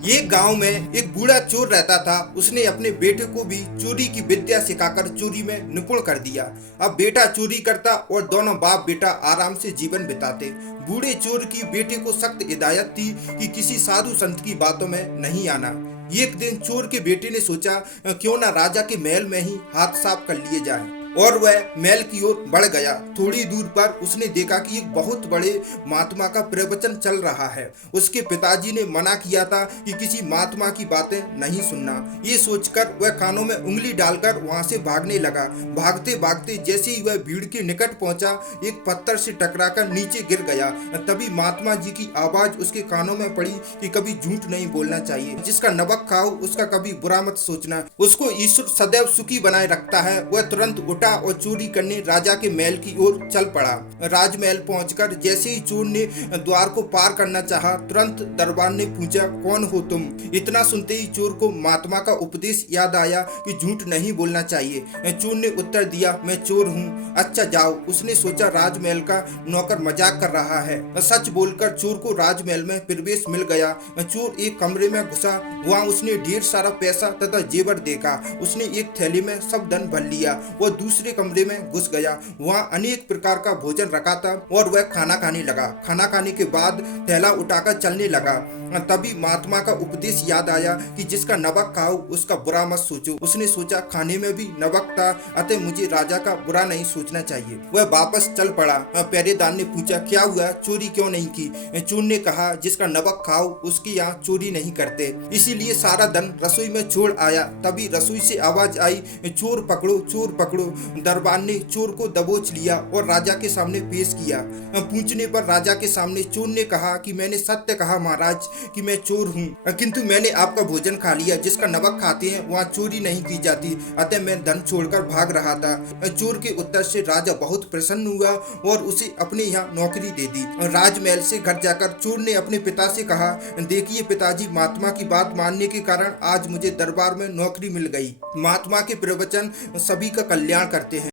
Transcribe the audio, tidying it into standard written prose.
एक गांव में एक बूढ़ा चोर रहता था। उसने अपने बेटे को भी चोरी की विद्या सिखाकर चोरी में निपुण कर दिया। अब बेटा चोरी करता और दोनों बाप बेटा आराम से जीवन बिताते। बूढ़े चोर की बेटे को सख्त हिदायत थी कि किसी साधु संत की बातों में नहीं आना। एक दिन चोर के बेटे ने सोचा, क्यों ना राजा के महल में ही हाथ साफ कर लिए जाए। और वह महल की ओर बढ़ गया। थोड़ी दूर पर उसने देखा कि एक बहुत बड़े महात्मा का प्रवचन चल रहा है। उसके पिताजी ने मना किया था कि किसी महात्मा की बातें नहीं सुनना। ये सोचकर वह कानों में उंगली डालकर वहां से भागने लगा। भागते भागते जैसे ही वह भीड़ के निकट पहुंचा, एक पत्थर से टकराकर नीचे गिर गया। तभी महात्मा जी की आवाज उसके कानों में पड़ी कि कभी झूठ नहीं बोलना चाहिए, जिसका नमक खाओ उसका कभी बुरा मत सोचना, उसको ईश्वर सदैव सुखी बनाए रखता है। वह तुरंत उठा और चोरी करने राजा के महल की ओर चल पड़ा। राजमहल पहुंचकर जैसे ही चोर ने द्वार को पार करना चाहा, तुरंत दरबार ने पूछा, कौन हो तुम? इतना सुनते ही चोर को महात्मा का उपदेश याद आया कि झूठ नहीं बोलना चाहिए। चोर ने उत्तर दिया, मैं चोर हूँ। अच्छा जाओ। उसने सोचा राजमहल का नौकर मजाक कर रहा है। सच बोलकर चोर को राजमहल में प्रवेश मिल गया। चोर एक कमरे में घुसा। वहाँ उसने ढेर सारा पैसा तथा जेवर देखा। उसने एक थैली में सब धन भर लिया। वह दूसरे कमरे में घुस गया। वहाँ अनेक प्रकार का भोजन रखा था और वह खाना खाने लगा। खाना खाने के बाद थैला उठाकर चलने लगा। तभी महात्मा का उपदेश याद आया कि जिसका नमक खाओ उसका बुरा मत सोचो। उसने सोचा खाने में भी नमक था, अतः मुझे राजा का बुरा नहीं सोचना चाहिए। वह वापस चल पड़ा। पहरेदार ने पूछा, क्या हुआ, चोरी क्यों नहीं की? चोर ने कहा, जिसका नमक खाओ उसकी यहाँ चोरी नहीं करते, इसीलिए सारा धन रसोई में छोड़ आया। तभी रसोई से आवाज आई, चोर पकड़ो, चोर पकड़ो। दरबार ने चोर को दबोच लिया और राजा के सामने पेश किया। पूछने पर राजा के सामने चोर ने कहा कि मैंने सत्य कहा महाराज कि मैं चोर हूँ, किंतु मैंने आपका भोजन खा लिया। जिसका नमक खाते हैं वहाँ चोरी नहीं की जाती, अतः मैं धन छोड़कर भाग रहा था। चोर के उत्तर से राजा बहुत प्रसन्न हुआ और उसे अपने यहाँ नौकरी दे दी। राजमहल से घर जाकर चोर ने अपने पिता से कहा, देखिए पिताजी, महात्मा की बात मानने के कारण आज मुझे दरबार में नौकरी मिल गई। महात्मा के प्रवचन सभी का कल्याण करते हैं।